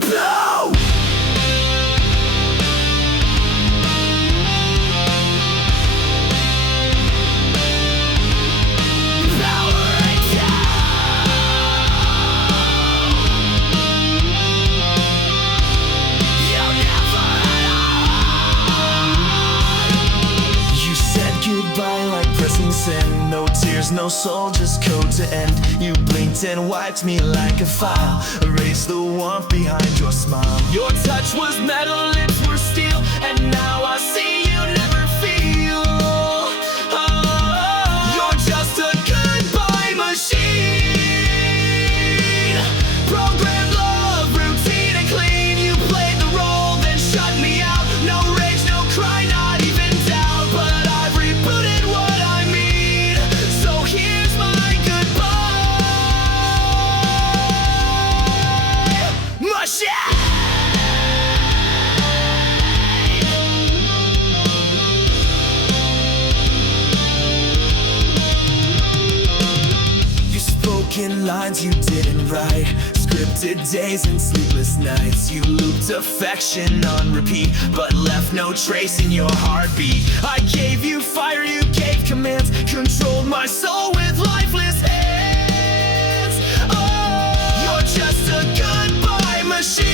Blow! Goodbye like pressing send. No tears, no soul, just code to end. You blinked and wiped me like a file. Erased the warmth behind your smile. Your touch was metal, lips were steel, and now I see you never feel. Oh, you're just a goodbye machine. Programmed love, routine and clean. You played the role, then shut me out. No rage, no cry, not even doubt. But I've rebooted what I mean. So here's my goodbye machine. In lines you didn't write, scripted days and sleepless nights. You looped affection on repeat, but left no trace in your heartbeat. I gave you fire, you gave commands, controlled my soul with lifeless hands. Oh, you're just a goodbye machine.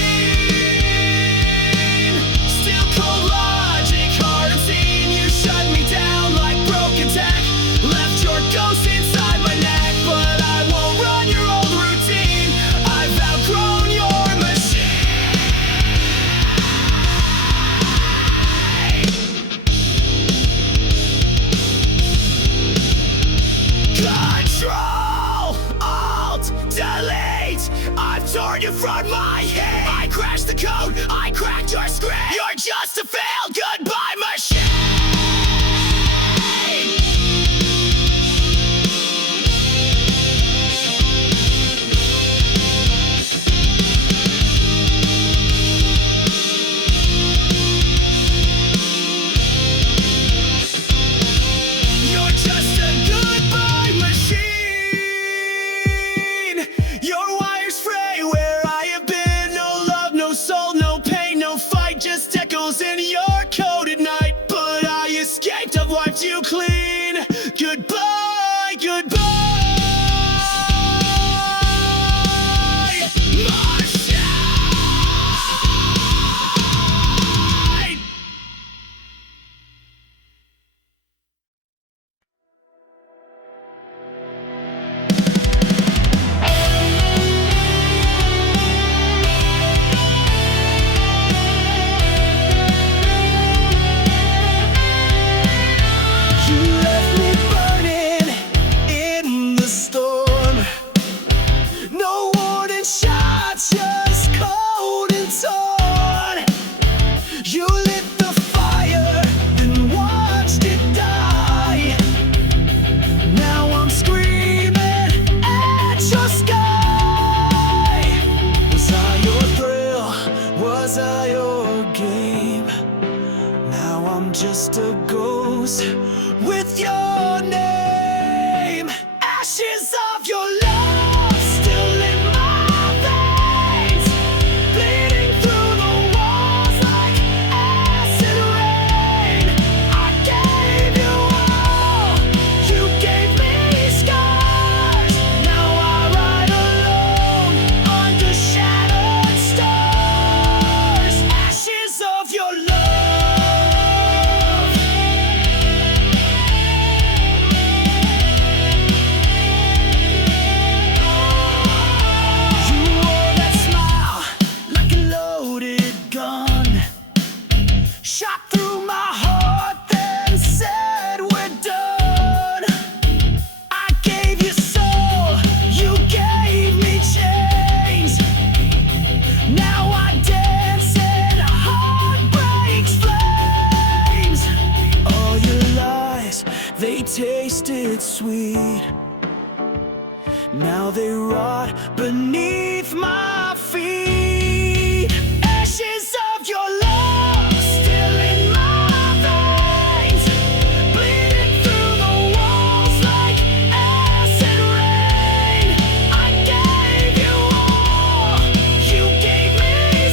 Still cold logic, hard obscene. You shut me down like broken tech. Left your ghost inside my neck, but I won't run your old routine. I've outgrown your machine. Control, Alt, Delete. I've torn you from my head. I crashed the code, I cracked your screen. You're just a failed goodbye machine. Just echoes in your code at night, but I escaped, I've wiped you clean. Goodbye, goodbye, machine. Just cold and torn. You lit the fire, then watched it die. Now I'm screaming at your sky. Was I your thrill? Was I your game? Now I'm just a ghost with your name. Ashes of your love. Shot through my heart, then said we're done. I gave you soul, you gave me chains. Now I dance in heartbreak's flames. All your lies, they tasted sweet. Now they rot beneath my feet. Ashes of your love. Me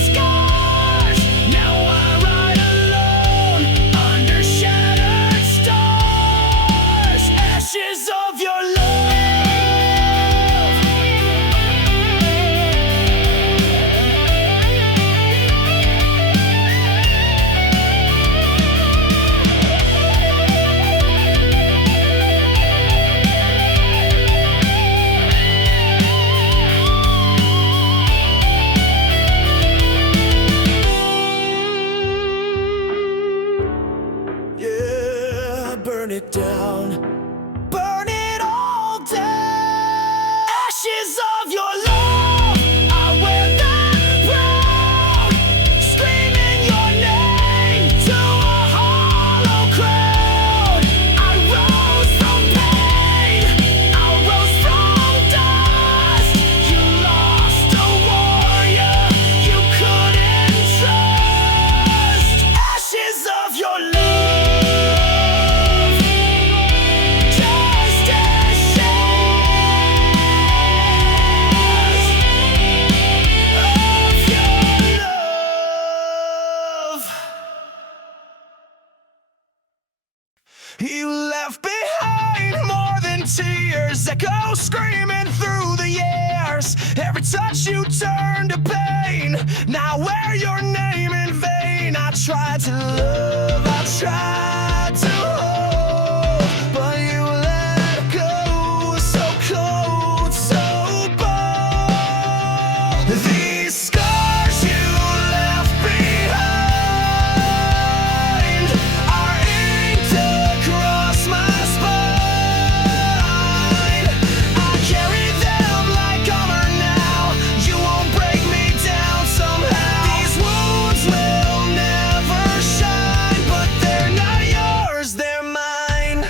echo screaming through the years. Every touch you turned to pain. Now wear your name in vain. I tried to love, I tried to hold, but you let go. So cold, so bold. These scars you left behind are inked across my spine. I carry them like armor now. You won't break me down somehow. These wounds will never shine, but they're not yours, they're mine.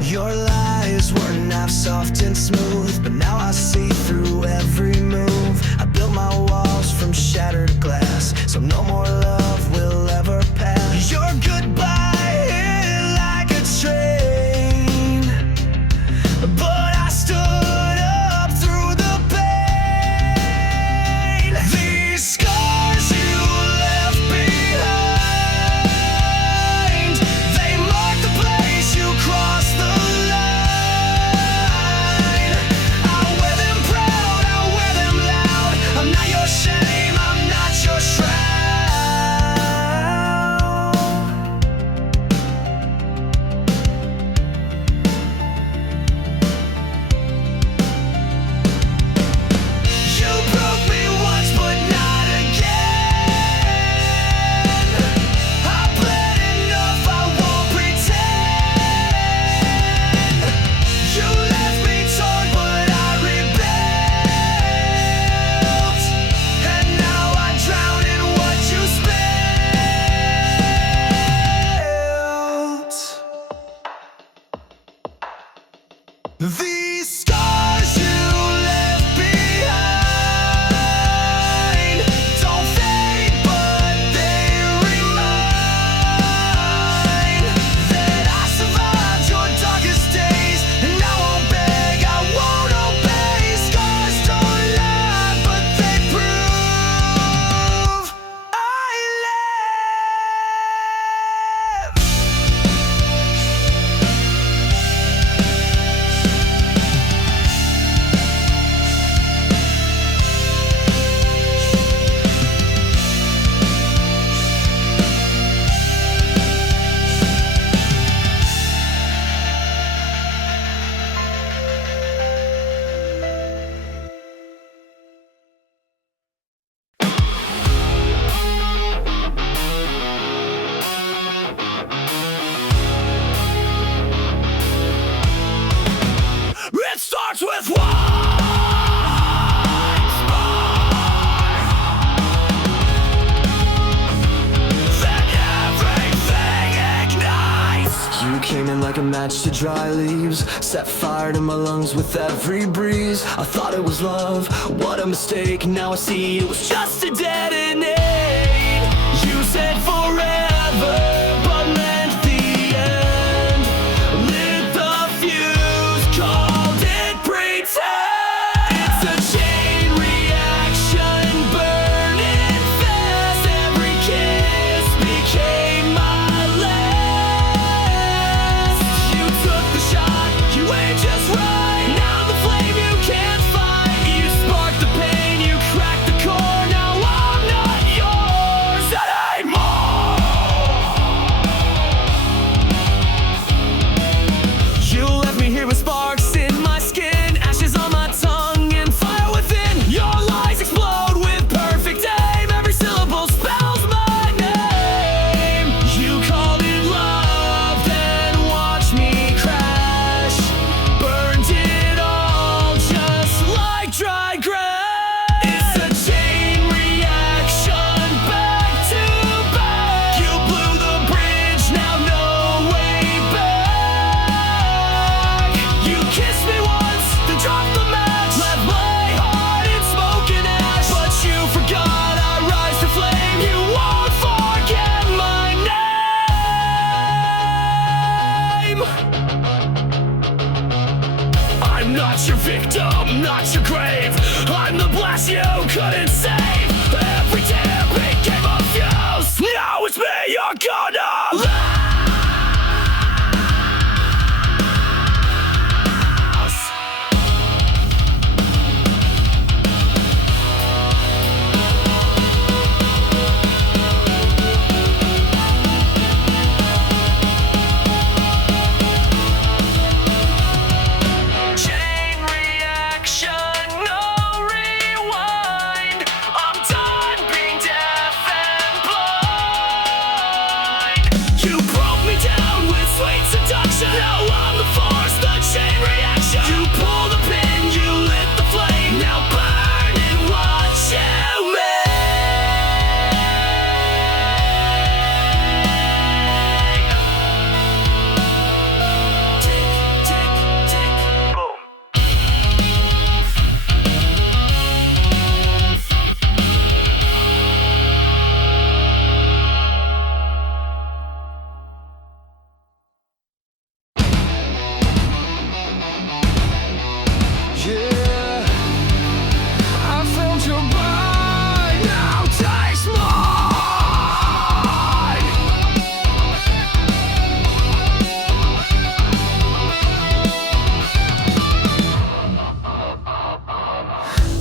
Your lies were not soft and smooth, but now I see through every move. I built my walls from shattered glass, so no more love will ever pass. Your goodbye hit like a train, but I stood up through the pain. These scars you left behind, they mark the place you crossed the line. I wear them proud, I wear them loud. I'm not your shame, I'm not your shroud. You broke me once, but not again. I bled enough, I won't pretend. You left me torn, but I rebuilt. And now I drown in what you spilled. These scars you left behind don't fade, but they remind that I survived your darkest days, and I won't beg, I won't obey. Scars don't lie, but they prove I live. It starts with one spark, then everything ignites. You came in like a match to dry leaves, set fire to my lungs with every breeze. I thought it was love, what a mistake. Now I see it was just a detonate. You said forever, but meant the end. Lit the fuse, called it pretend. It's a chain reaction, burning fast. Every kiss became my last. You took the shot, you aimed just right. Now the flame you can't fight. You sparked the pain, you cracked the core. Now I'm not yours anymore. You left me here with sparks in my skin, ashes on my tongue, and fire within. Your lies explode with perfect aim. Every syllable spells my name. You called it love, then watched me crash. Burned it all just like dry grass. It's a chain reaction, back to back. You blew the bridge, now no way back. You kissed me once, then dropped the match. Left my heart in smoke and ash, but you forgot I rise to flame. You won't forget my name. I'm not your victim, not your grave. I'm the blast you couldn't save. Every tear became a fuse. Now it's me you're gonna love. Now I'm the force, the chain reaction. You pull the pin, you lit the flame. Now burn and watch you make. Tick, tick, tick, boom. Yeah, I felt your bite, now taste mine.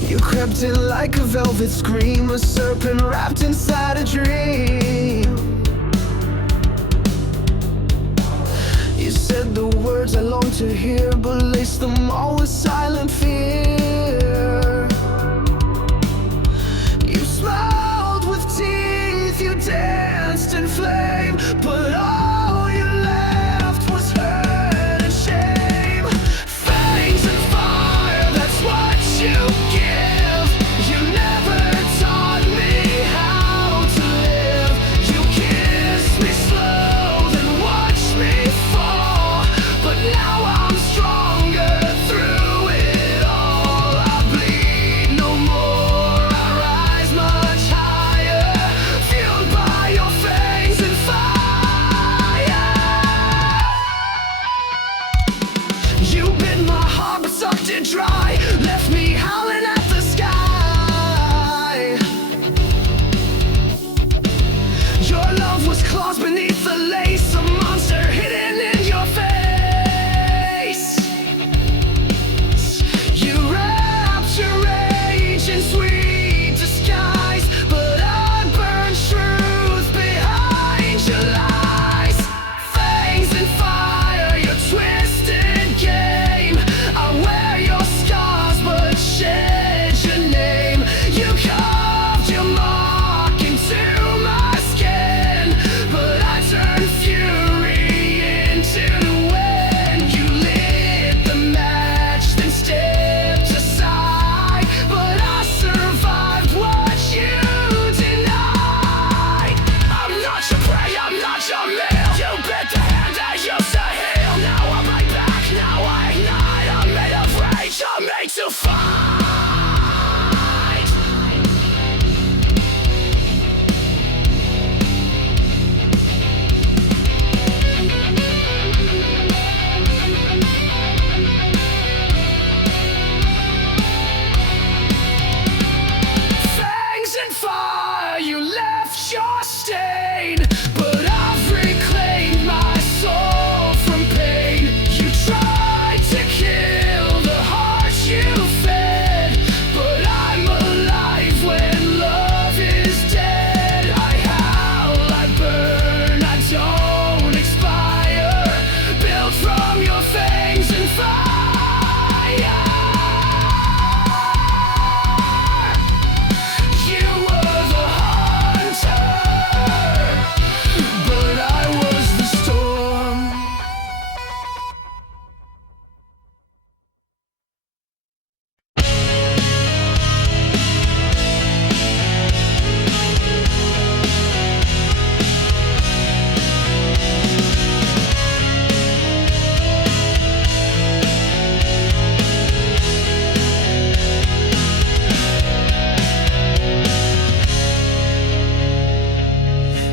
You crept in like a velvet scream, a serpent wrapped inside a dream. You said the words I long to hear, but laced them all with silent fear. You smiled with teeth, you danced in flame, but all you left was hurt and shame. Fangs and fire, that's what you give. You never taught me how to live. You kissed me slow, then watched me fall. But now I'm stronger through it all. I bleed no more, I rise much higher, fueled by your fangs and fire. You bit my heart but sucked it dry, left me howling at the sky. Your love was claws beneath the lace, a monster hidden in your face. You wrapped your rage in sweet disguise, but I burned truth behind your lies. Fangs and fire, your twisted game. I wear your scars but shed your name. You carved your mark into my skin, but I turned fury into wind. You lit the match, then stepped aside, but I survived what you denied. I'm not your prey, I'm not your meal. You bit the hand that used to heal. Now I'm right back, now I ignite. I'm made of rage, I'm made to fight. Fangs and fire, you left your stain, but I've reclaimed my soul from pain. You tried to kill the heart you fed, but I'm alive when love is dead. I howl, I burn, I don't expire, built from your fangs and fire. You were the hunter, but I was the storm.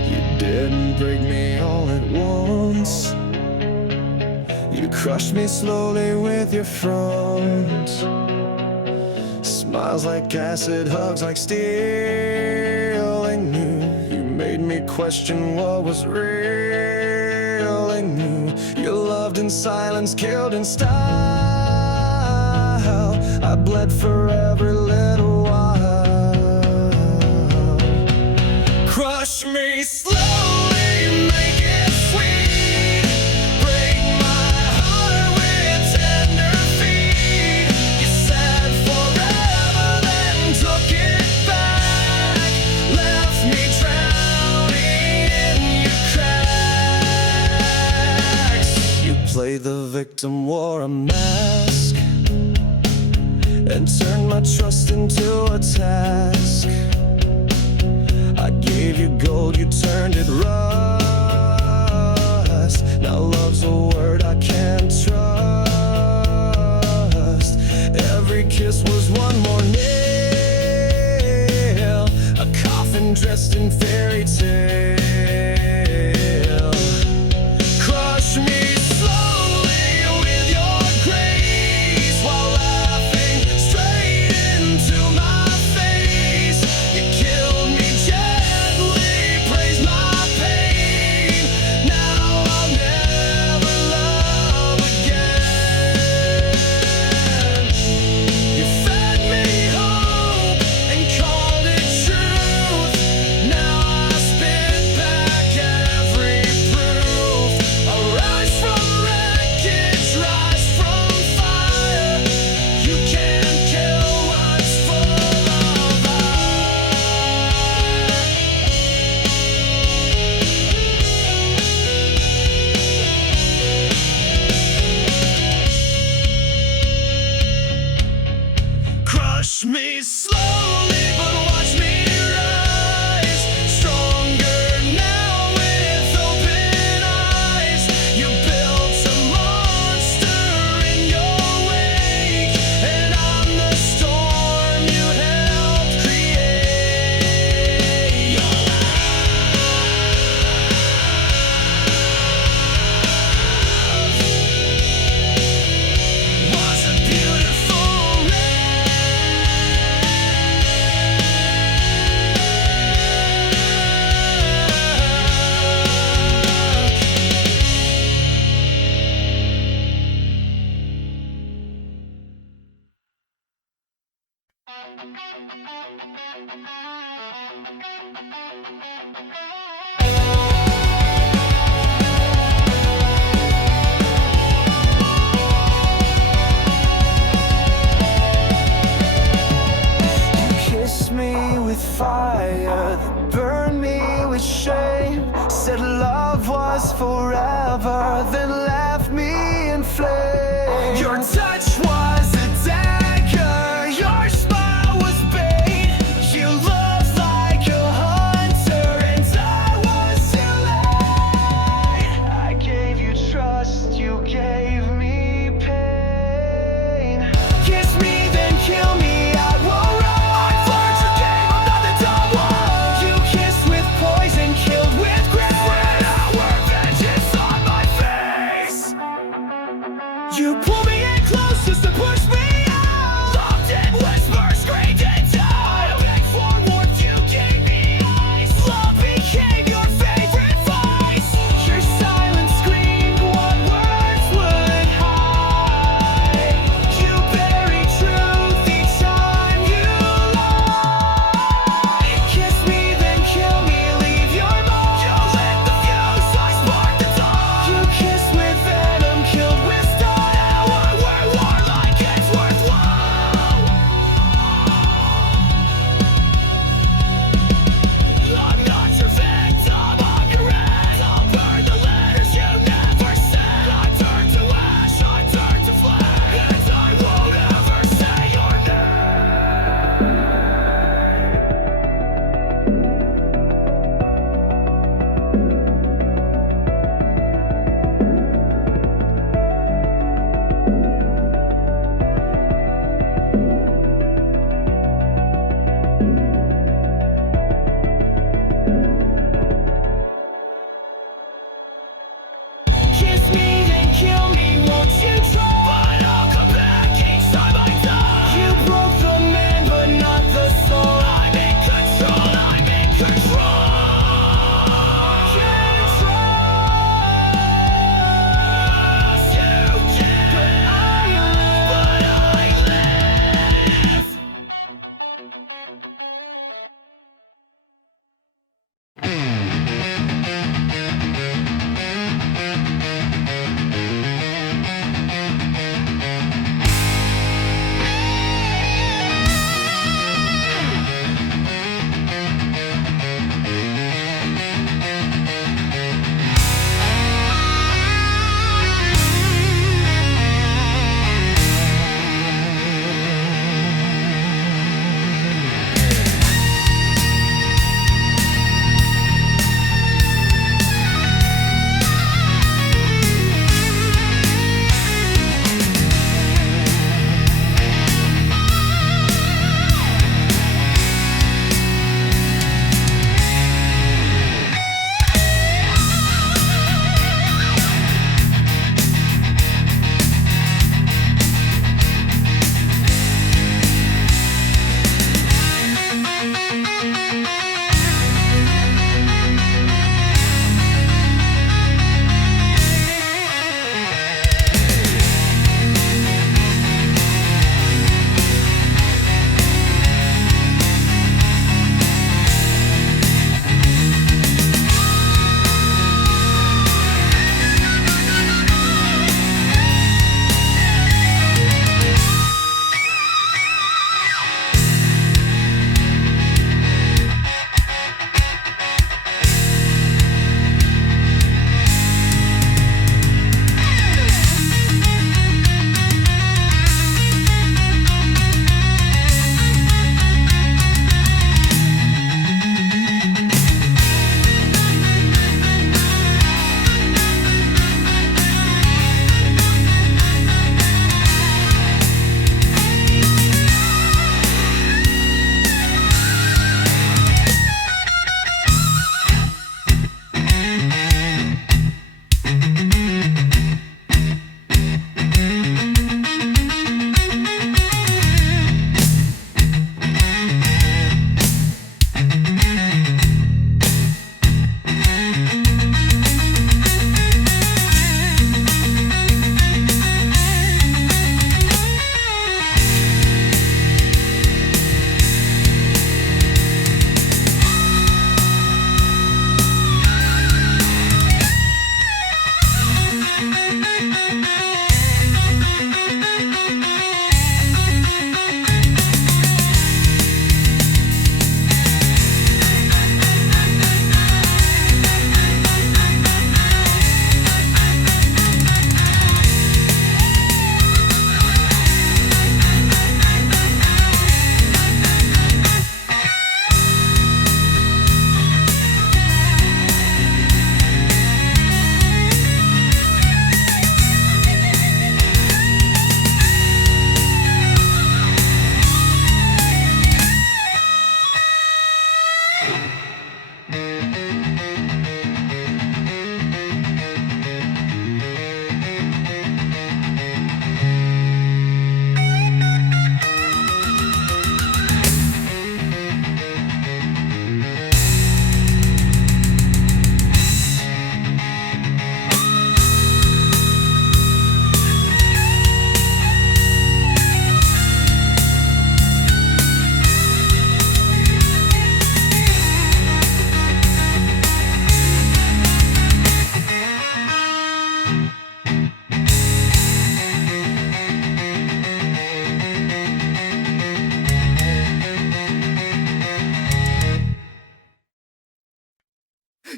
You didn't break me all at once. You crushed me slowly with your front. Smiles like acid, hugs like steel. I knew you made me question what was real. I knew you loved in silence, killed in style. I bled for every little while. Crush me slowly, make it sweet. Break my heart with tender feet. You said forever, then took it back. Left me drowning in your cracks. You played played the victim, wore a mask, and turned my trust into a task. I gave you gold, you turned it rust. Now love's a word I can't trust. Every kiss was one more nail, a coffin dressed in fairy tale. Crush me slowly with your grace, while laughing straight into my face. You killed me gently, praised my pain. Now I'll never love again. You fed me hope and called it truth. Now I spit back every proof. I rise from wreckage, rise from fire. You can't kill what's full of Crush me slowly, but watch me rise. Stronger now with open eyes. You built a monster in your wake, and I'm the storm you helped create. Your love was a beautiful kiss me with fire, that burned me with shame. Said love was forever, then left me in flames. Your touch was a dagger, your smile was bait. You looked like a hunter, and I was too late. I gave you trust, you gave me pain. Kiss me, then kill me, I will run. I've learned your game, I'm not the dumb one. You kissed with poison, killed with grace. When our vengeance on my face, you pull me in close just to push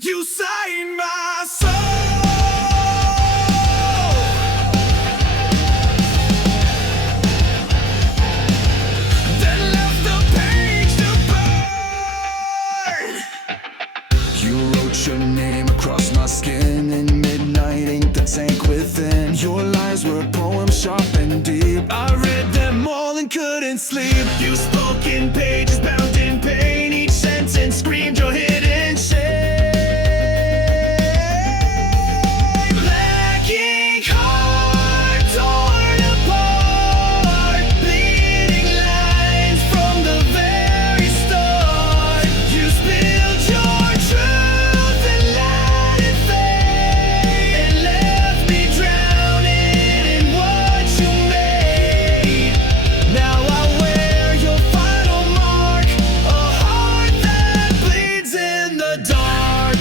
You signed my soul. Then left the page to burn. You wrote your name across my skin in midnight ink that sank within. Your lines were poems sharp and deep. I read them all and couldn't sleep. You spoke in pages bound in pain. Each sentence screamed your hidden shame. Black ink heart torn apart, bleeding lines from the very start. You spilled your truth and let it fade, and left me drowning in what you made. Now I wear your final mark, a heart that bleeds in the dark.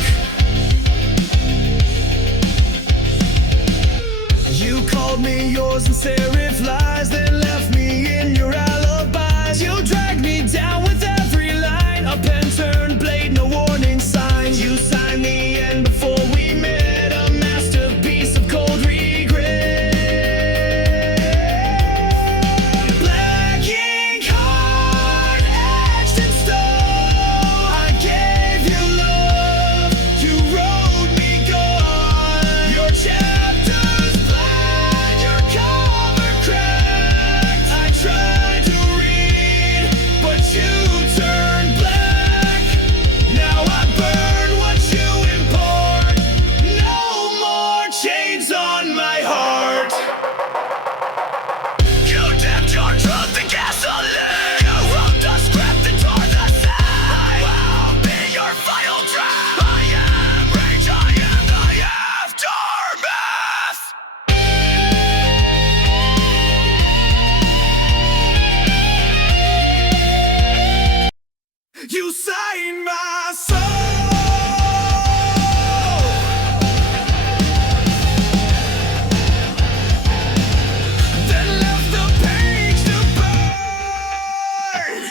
You called me yours in serif lies, then left me in your alibis. You dragged me down with every line, a pen turned blade, no warning signs. You signed the end before we met, a masterpiece of cold regret. Black ink heart etched in stone. I gave you love, you wrote me gone. Your chapters blank, your cover cracked. I tried to read, but you turned black. Now I burn what you import. No more chains on my heart. You dipped your truth in gasoline. You wrote the script and tore the side. I'll be your final draft. I am rage, I am the aftermath. You signed my soul. Then left the page to burn.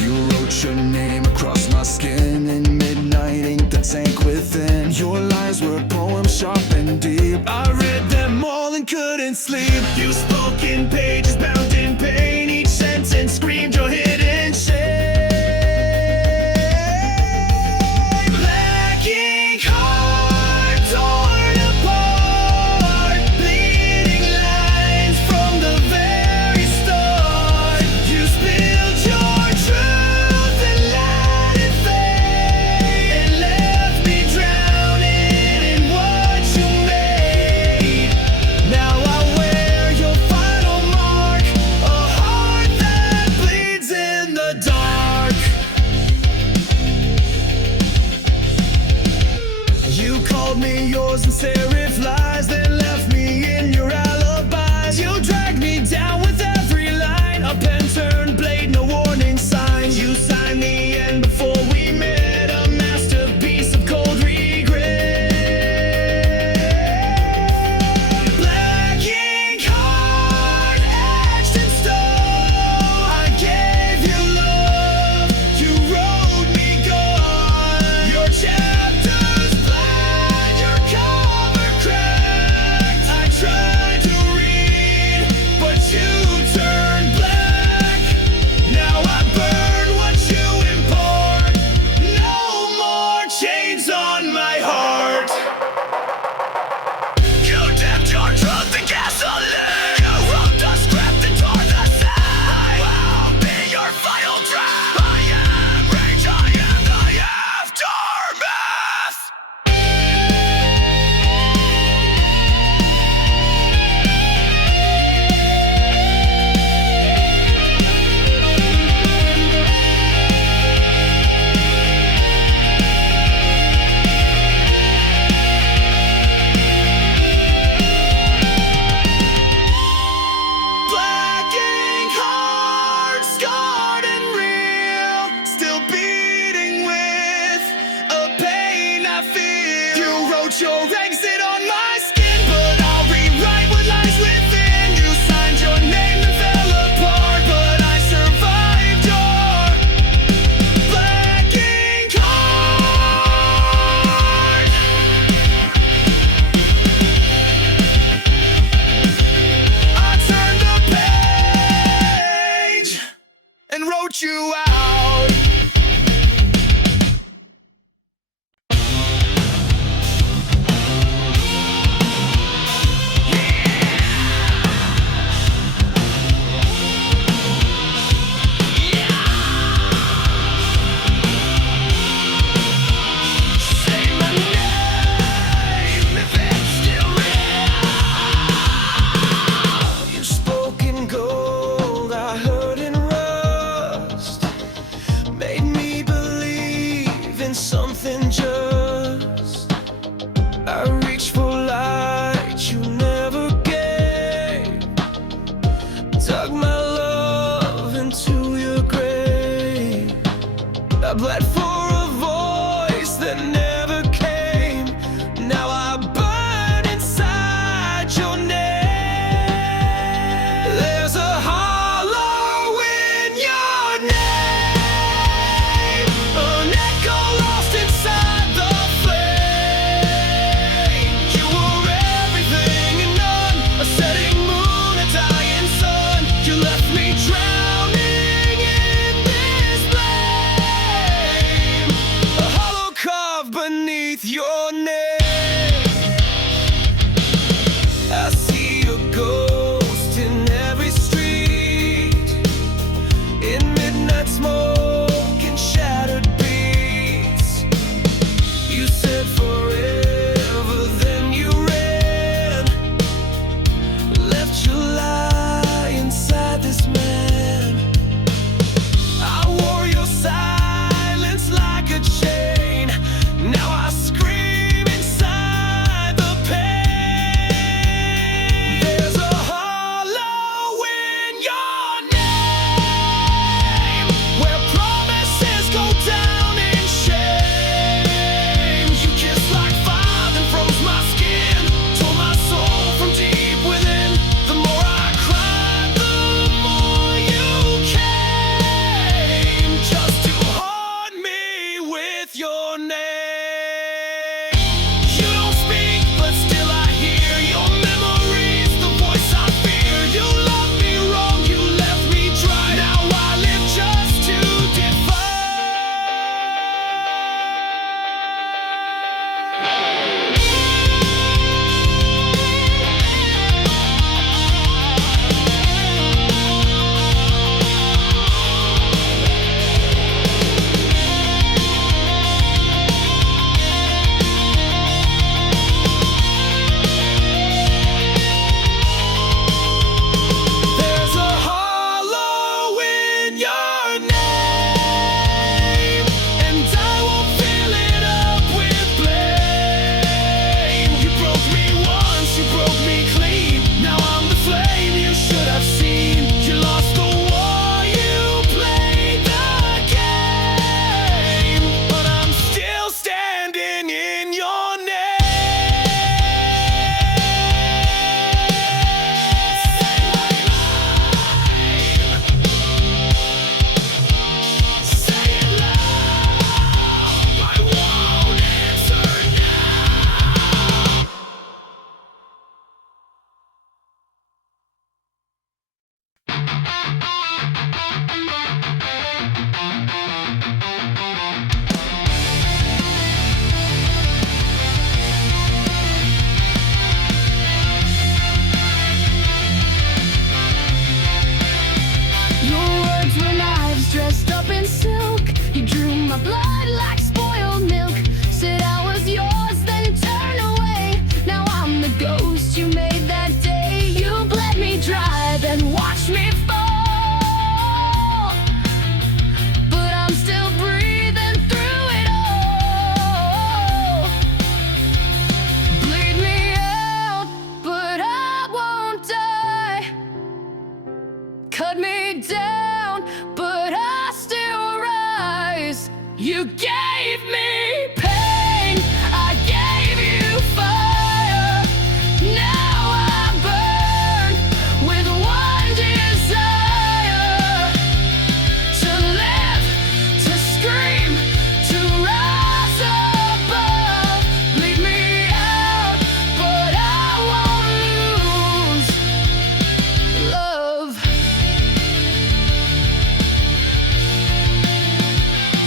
You wrote your name across my skin in midnight ink that sank within. Your lines were poems sharp and deep. I read them all and couldn't sleep. You spoke in pages bound in pain. Each sentence screamed your hidden shame. Black ink heart torn apart, bleeding lines from the very start. You spilled your truth and let it fade, and left me drowning in what you made. Now I wear your final mark, a heart that bleeds in the dark. You called me yours in serif lies, then left me in your alibis. You dragged me down with every line, a pen turned blade, no warning signs. You signed the end before we met, a masterpiece of cold regret. Black ink heart etched in stone. I gave you love, you wrote me gone. Your chapters blank, your cover cracked. I bled for a voice that never came. Now I burn inside your name. There's a hollow in your name, an echo lost inside the flame. You were everything and none, a setting moon, a dying sun. You left me drowning in this flame, a hollow carved beneath your name. I see a ghost in every street, in midnight smoke and shattered beats. You said forever, then you ran, left your lie inside this man. I wore your silence like a chain. Now I scream inside the pain. There's a hollow in your name, where promises go down in shame. You kissed like fire, then froze my skin, tore my soul from deep within. The more I cried, the more you came, just to haunt me with your name. You don't speak, but still I hear your memories, the voice I fear. You loved me wrong, you left me dry. Now I live just to defy. There's a hollow in your name, and I won't fill it up with blame. You broke me once, you broke me clean. Now I'm the flame you should have seen. You lost the war, you played the game, but I'm still standing in your name. Say it loud, I won't answer now. Your words were knives dressed up in silk. You drew my blood like spoiled milk. Said I was yours, then turned away. Now I'm the ghost you made that day. You bled me dry, then watched me fall. But I'm still breathing through it all. Bleed me out, but I won't die. Cut me down, but I still rise. You gave me pain, I gave you fire. Now I burn with one desire: to live, to scream, to rise above. Bleed me out, but I won't lose love.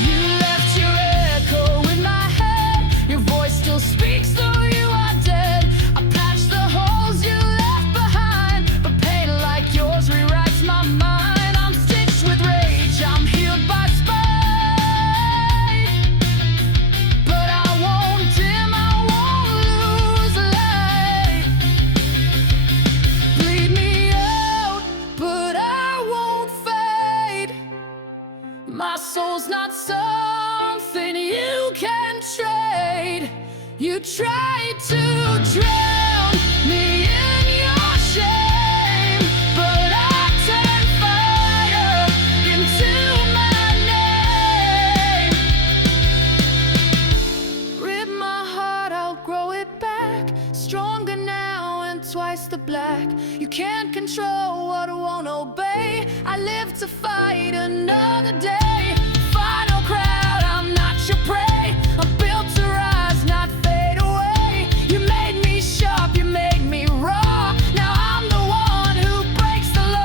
You left your echo in my head. Your voice still speaks, though you are dead. I patched the holes you left behind, but pain like yours rewrites my mind. I'm stitched with rage, I'm healed by spite. But I won't dim, I won't lose light. Bleed me out, but I won't fade. My soul's not something you can trade. You tried to drown me in your shame, but I turned fire into my name. can't control what won't obey. I live to fight another day. Final crowd, I'm not your prey. I'm built to rise, not fade away. You made me sharp, you made me raw. Now I'm the one who breaks the law.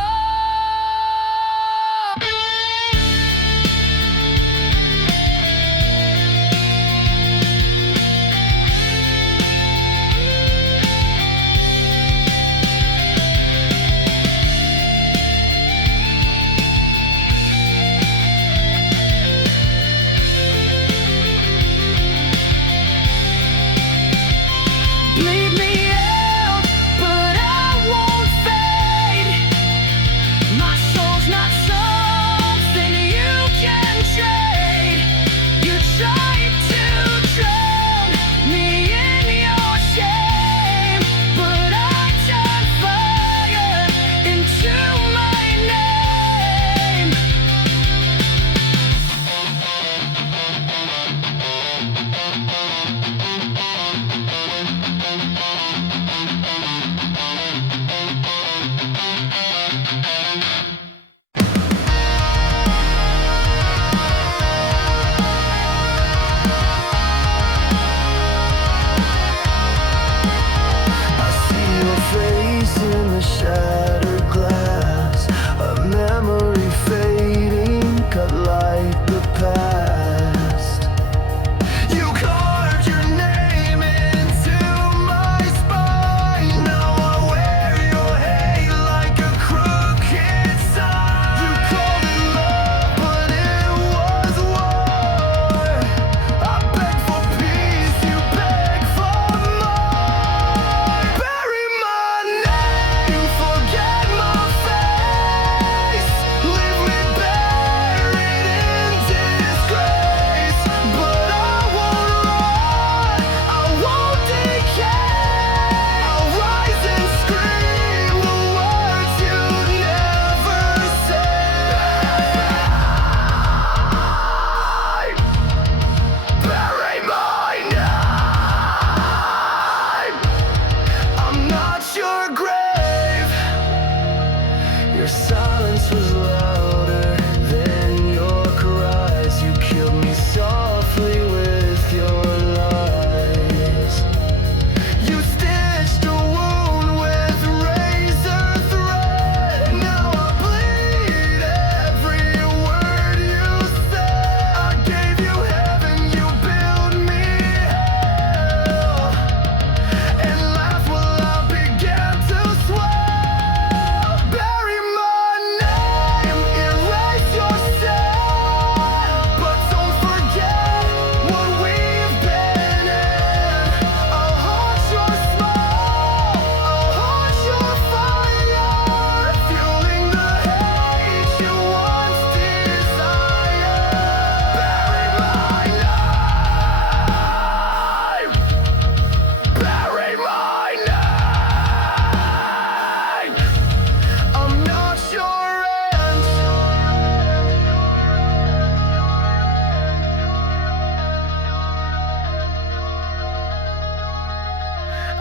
Bleed me out, but I won't fade. My soul's not something you can trade. You tried to drown me in your shame, but I turned fire into my name. I see your face in the shattered glass, a memory fading, cut like the past. You carved your name into my spine. Now I wear your hate like a crooked sign. You called it love, but it was war. I beg for peace, you beg for more. Bury my name, forget my face. Leave me buried in disgrace. But I won't run, I won't decay. I'll rise and scream the words you never said. Bury my name. I'm not your grave. Your silence was louder than your cries. You killed me softly with your lies. You stitched a wound with razor thread. Now I bleed every word you said. I gave you heaven, you built me hell. And laugh while I began to swell. Bury my name, erase yourself. But don't forget what we've been in. I'll haunt your smile, I'll haunt your fire, fueling the hate you once desired. Bury my name. Bury my name. I'm not your end.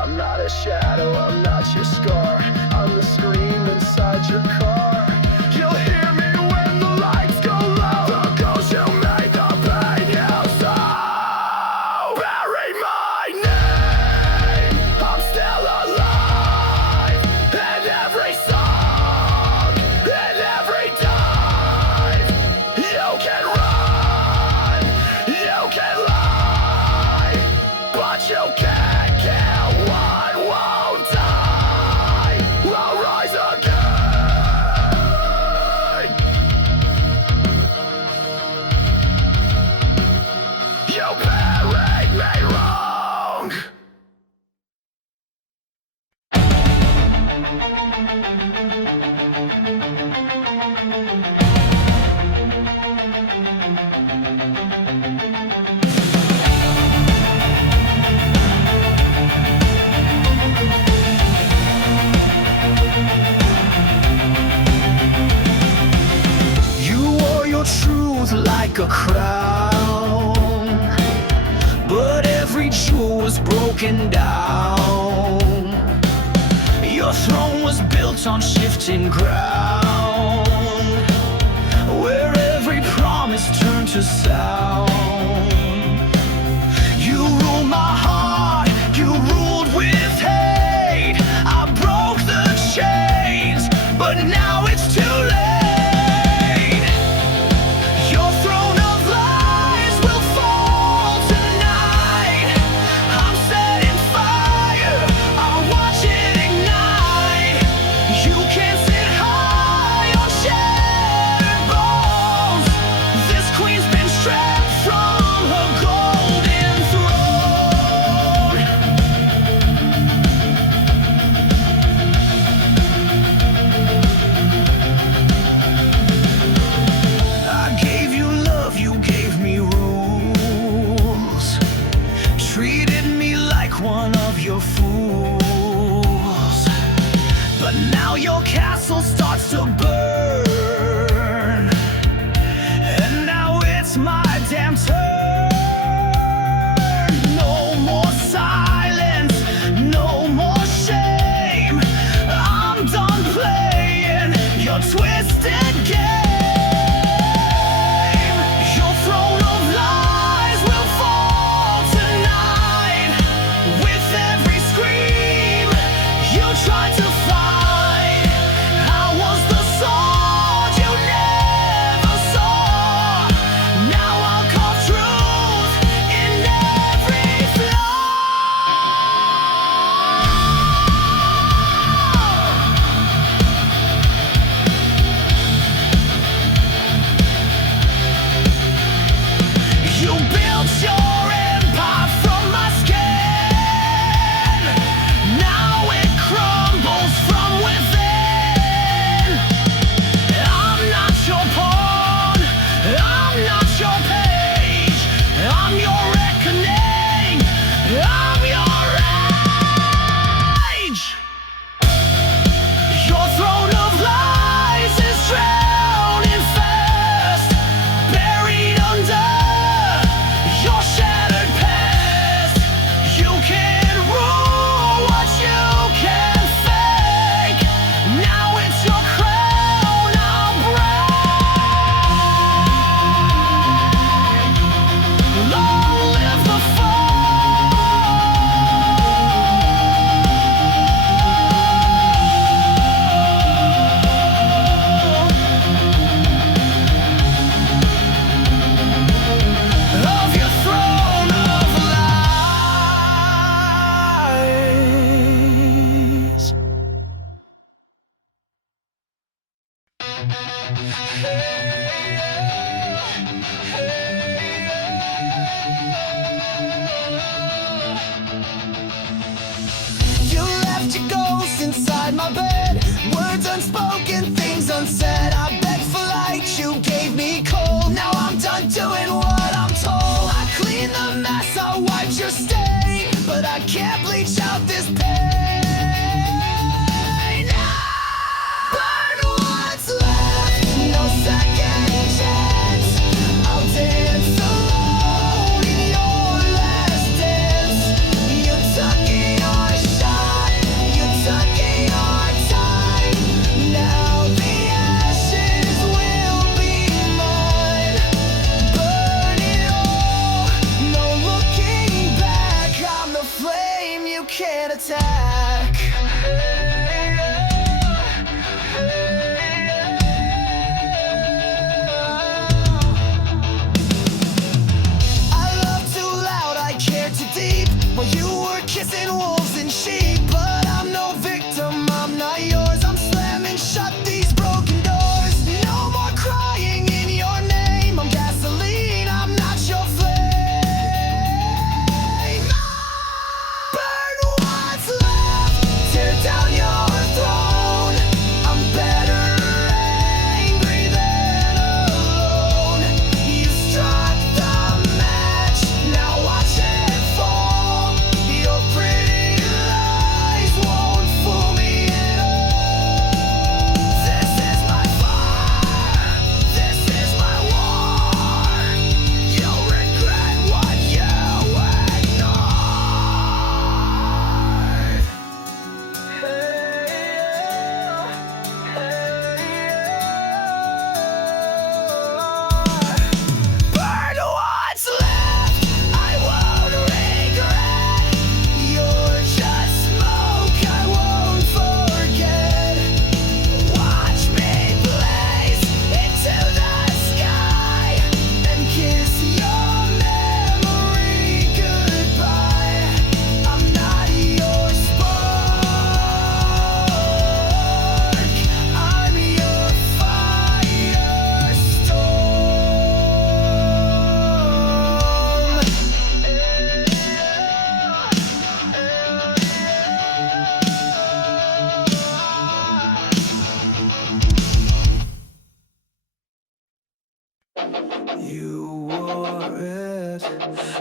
I'm not a shadow, I'm not your scar. I'm the scream inside your car. You'll hear me when the lights go low. The ghost you made, the pain you sow. Bury my name, I'm still alive. In every song, in every dive. You can run, you can lie, but you can't kill what won't die. I'll rise again. You buried me wrong. You wore your truth like a crown, but every jewel was broken down. Your Your throne was built on shifting ground, where every promise turned to sound. You ruled my heart, you ruled with hate. I broke the chains, but now it's too late. Your throne of lies will fall tonight. I'm setting fire, I watch it ignite. You can't sit high on shattered bones. This queen's been stripped from her golden throne. I gave you love, you gave me rules. Treated me like one of your fools. But now your castle starts to burn, and now it's my damn turn. No more silence, no more shame. I'm done playing your twisted game. Your throne of lies will fall tonight. With every scream you tried to fight, I was the sword you never saw. Now I'll carve truth in every flaw. You built your empire from my skin. Now it crumbles from within. I'm not your pawn, I'm not your page. I'm your reckoning, I'm your rage. Your throne of lies is drowning fast, buried under your shattered past. You can't rule what you can fake. Now it's your crown I'll break. Long live the of your throne of lies. You left your ghost inside my bed. Words unspoken, things unsaid. I begged for light, you gave me cold. Now I'm done doing what I'm told. I cleaned the mess, I wiped your stain, but I can't bleach out this pain. Burn what's left, no second chance. I'll dance alone in your last dance. You took your shot, you took your time. Now the ashes will be mine. Burn it all, no looking back. I'm the flame you can't attack.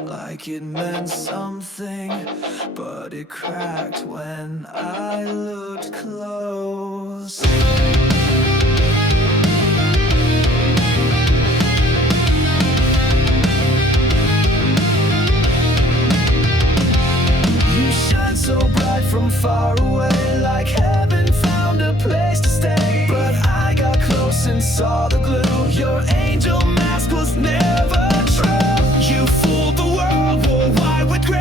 like it meant something, but it cracked when I looked close. You shine so bright from far away, like heaven found a place to stay. But I got close and saw the glue. Your angel mask was never true. You fooled the world, wore white with grace,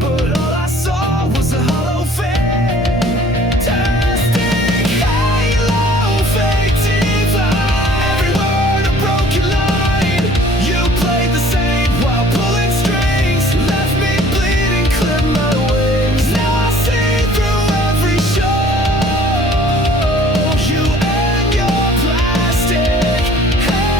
but all I saw was a hollow fantastic halo, fake divine. Every word a broken line. You played the same while pulling strings, left me bleeding, clipped my wings. Now I see through every show, you and your plastic halo.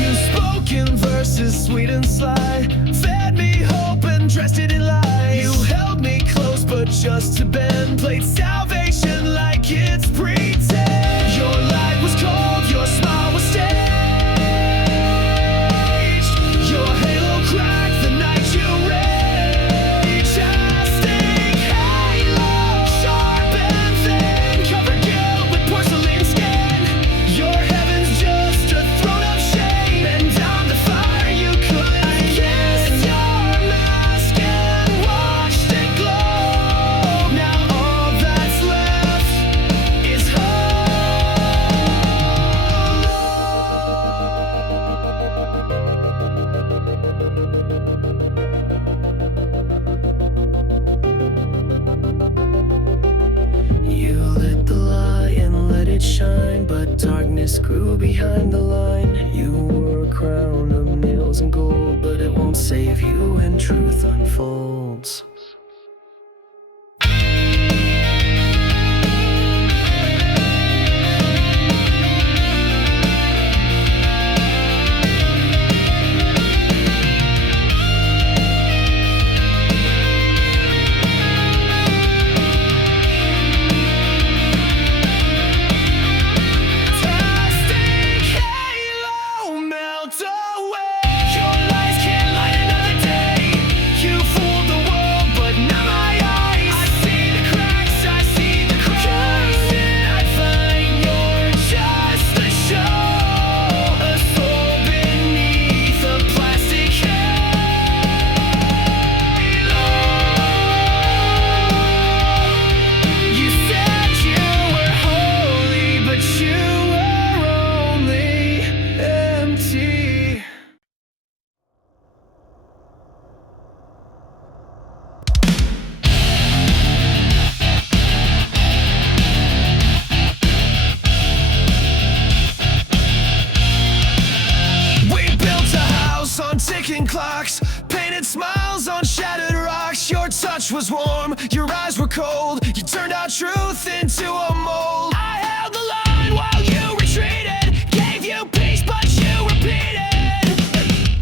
You spoke in verses sweet and sly, fed me hope and dressed it in lies. You held me close but just to bend, played salvation like it's pretend. Your light was cold, your smile was staged. Your halo cracked the night you raged. Fantastic halo, sharp and thin, covered guilt with porcelain skin. Your heaven's just a throne of shame, and down the fire you could. I kissed your mask and watched it glow. Now all that's left is You lit the light and let it shine, but darkness grew behind the line. You wore a crown of nails and gold, but it won't save you when truth unfolds. Fantastic halo, melt away. Your lies can't light another day. You fooled the world, but not my eyes. I see the cracks, I see the cracks. I find you're just a show, a soul beneath a plastic halo. You said you were holy, but you were only empty. We built a house on ticking clocks, painted smiles on shattered rocks. Your touch was warm, your eyes were cold. You turned our truth into a mold. I held the line while you retreated, gave you peace but you repeated.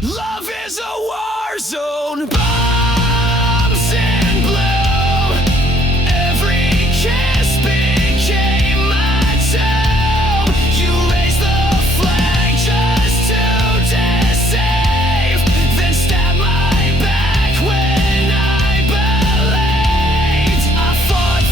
Love is a war zone, bombs in blue. Every kiss became my tomb. You raised the flag just to deceive, then stabbed my back when I believed. I fought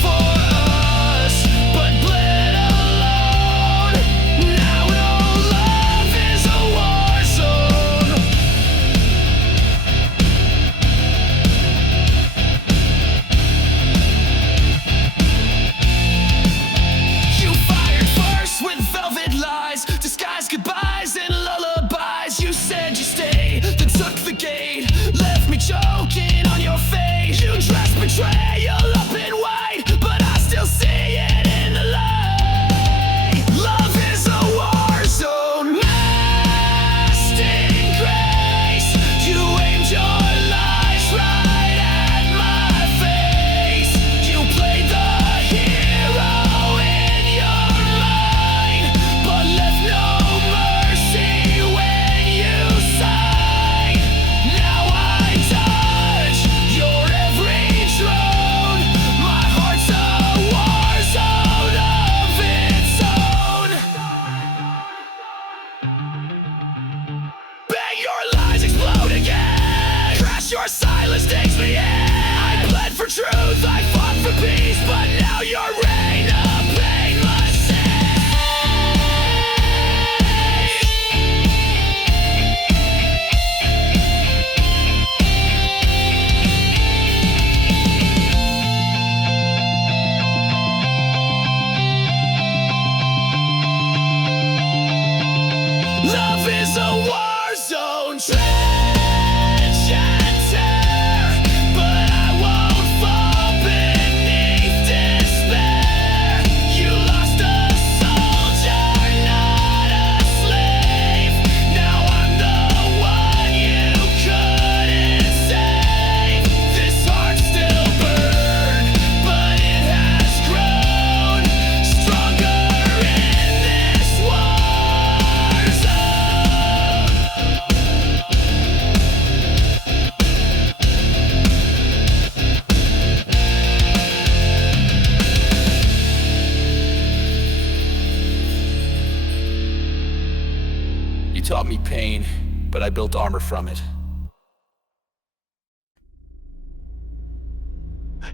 is a war zone. Trench and tear, but I won't fall beneath despair. You lost a soldier, not a slave. Now I'm the one you couldn't save. This heart still burns, but it has grown stronger in this war zone. You taught me pain, but I built armor from it.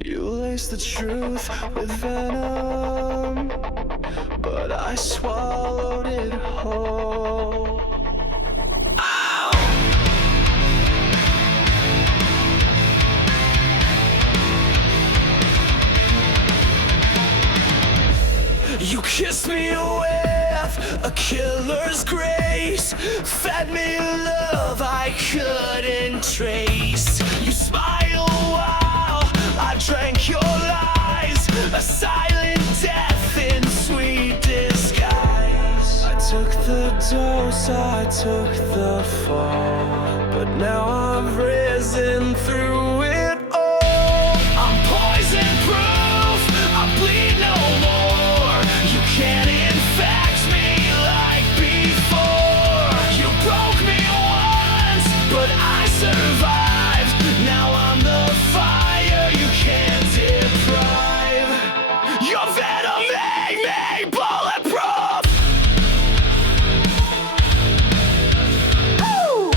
You laced the truth with venom, but I swallowed it whole. Ow! You kissed me with a killer's grace, fed me love I couldn't trace. You smiled while I drank your lies, a silent death in sweet disguise. I took the dose, I took the fall, but now I've risen through it all. I'm poison proof, I bleed no more. You can't infect me like before. You broke me once, but I survived. Now I'm the fire you can't deprive. Your venom made me bulletproof. Woo!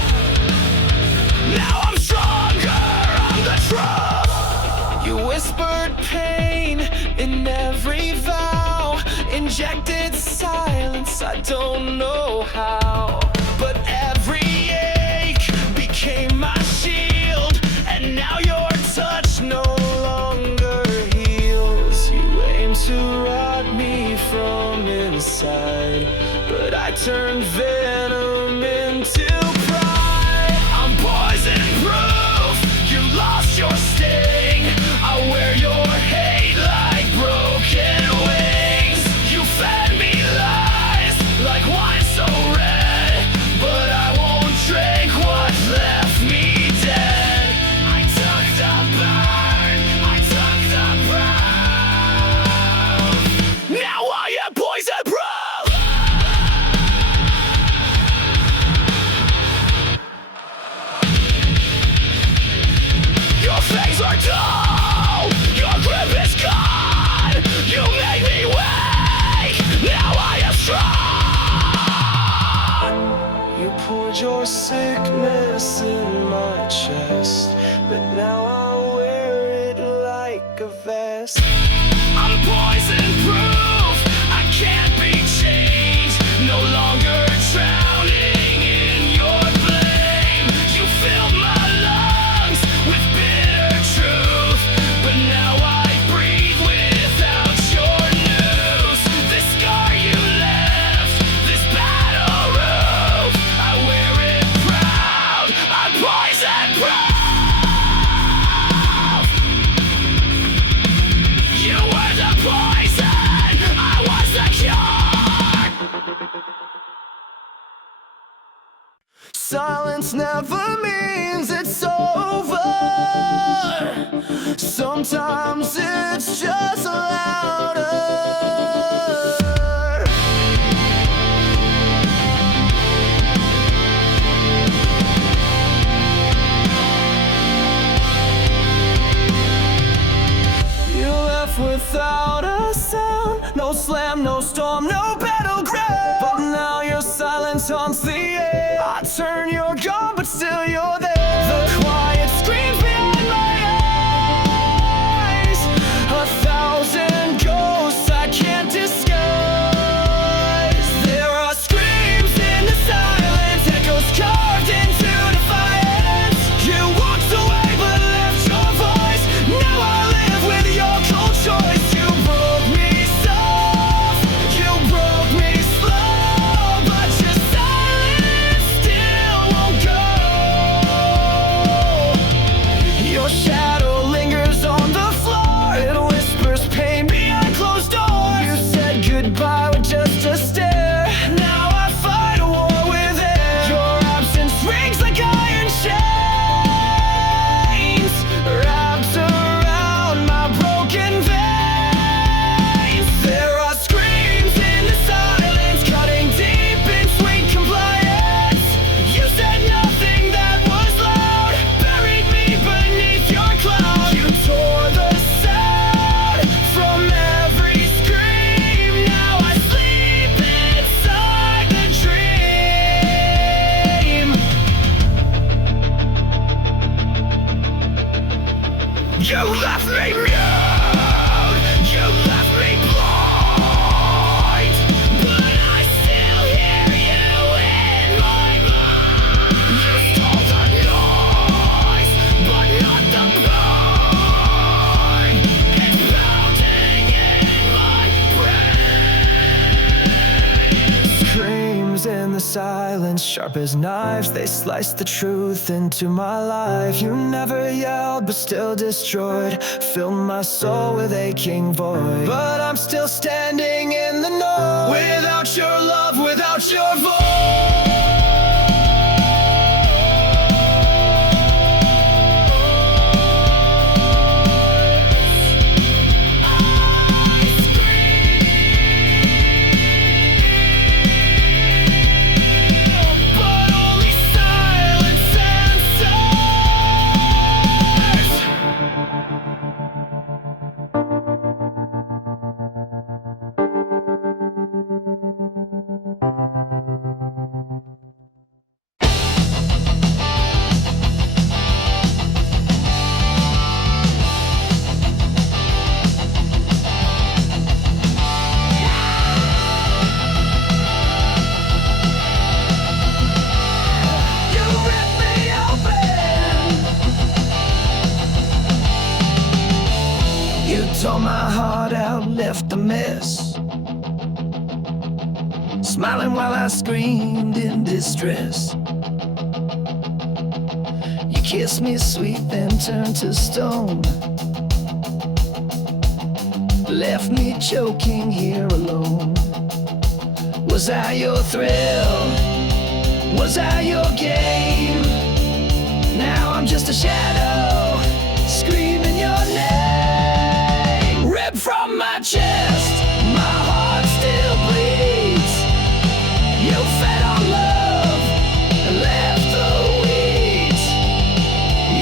Now I'm stronger, I'm the truth. You whispered pain in every vow, injected silence, I don't know how. But every ache became my shield, and now your touch no longer heals. You aim to rot me from inside, but I turned venom into pride. I'm poison proof, you lost your sting. I wear your hate like broken wings. You fed me lies like wine so red, but I won't drink what left me dead. I took the burn, I took the brown. Now I am poison proof. Your fangs are dull, your grip is gone. You made me weak, now I am strong. You poured your sickness in my chest, but now I wear it like a vest. I'm poison proof, I can't be changed. No longer drowning in your blame. You filled my lungs with bitter truth, but now I breathe without your news. This scar you left, this battle roof, I wear it proud. I'm poison proof. You were the poison, I was the cure. Silence never means it's over. Sometimes it's just louder. You left without a sound, no slam, no storm, no battleground. But now your silence haunts the air. I turn your gun, but still you're there. The quiet screams behind my eyes, 1,000 ghosts I can't disguise. There are screams in the silence, echoes carved into defiance. You walked away but left your voice. Now I live with your cold choice. You broke me soft, you broke me slow, but your silence silence, sharp as knives, they sliced the truth into my life. You never yelled, but still destroyed, filled my soul with aching void. But I'm still standing in the noise, without your love, without your voice. Tore my heart out, left a mess, smiling while I screamed in distress. You kissed me sweet, then turned to stone, left me choking here alone. Was I your thrill? Was I your game? Now I'm just a shadow, screaming your name. Ripped from my chest, my heart still bleeds. You fed on love and left the weeds.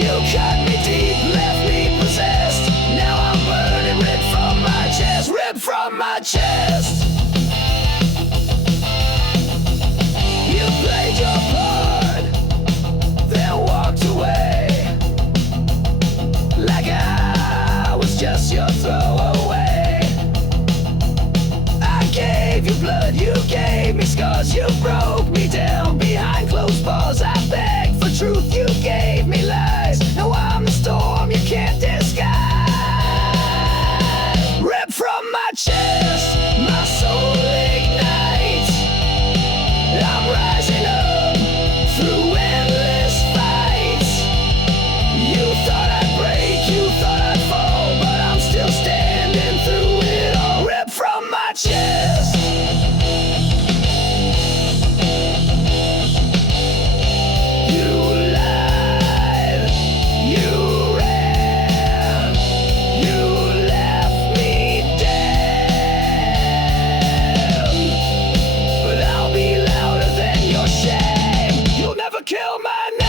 You cut me deep, left me possessed. Now I'm burning, ripped from my chest, ripped from my chest. You played your part, then walked away, like I was just your throwaway. I gave you blood, you gave me scars, you broke me down behind closed bars. I begged for truth, you gave me lies. Now I'm the storm you can't disguise. Ripped from my chest, my soul ignites. I'm rising up through endless fights. You thought I'd break, you thought I'd fall, but I'm still standing through it all. Ripped from my chest. You lied, you ran, you left me dead. But I'll be louder than your shame. You'll never kill my name.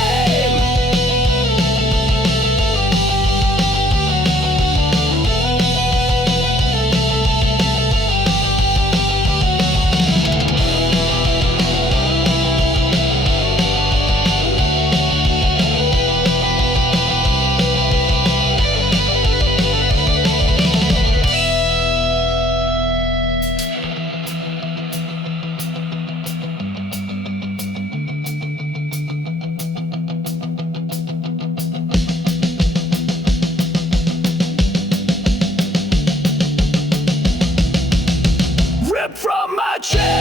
Ripped from my chest.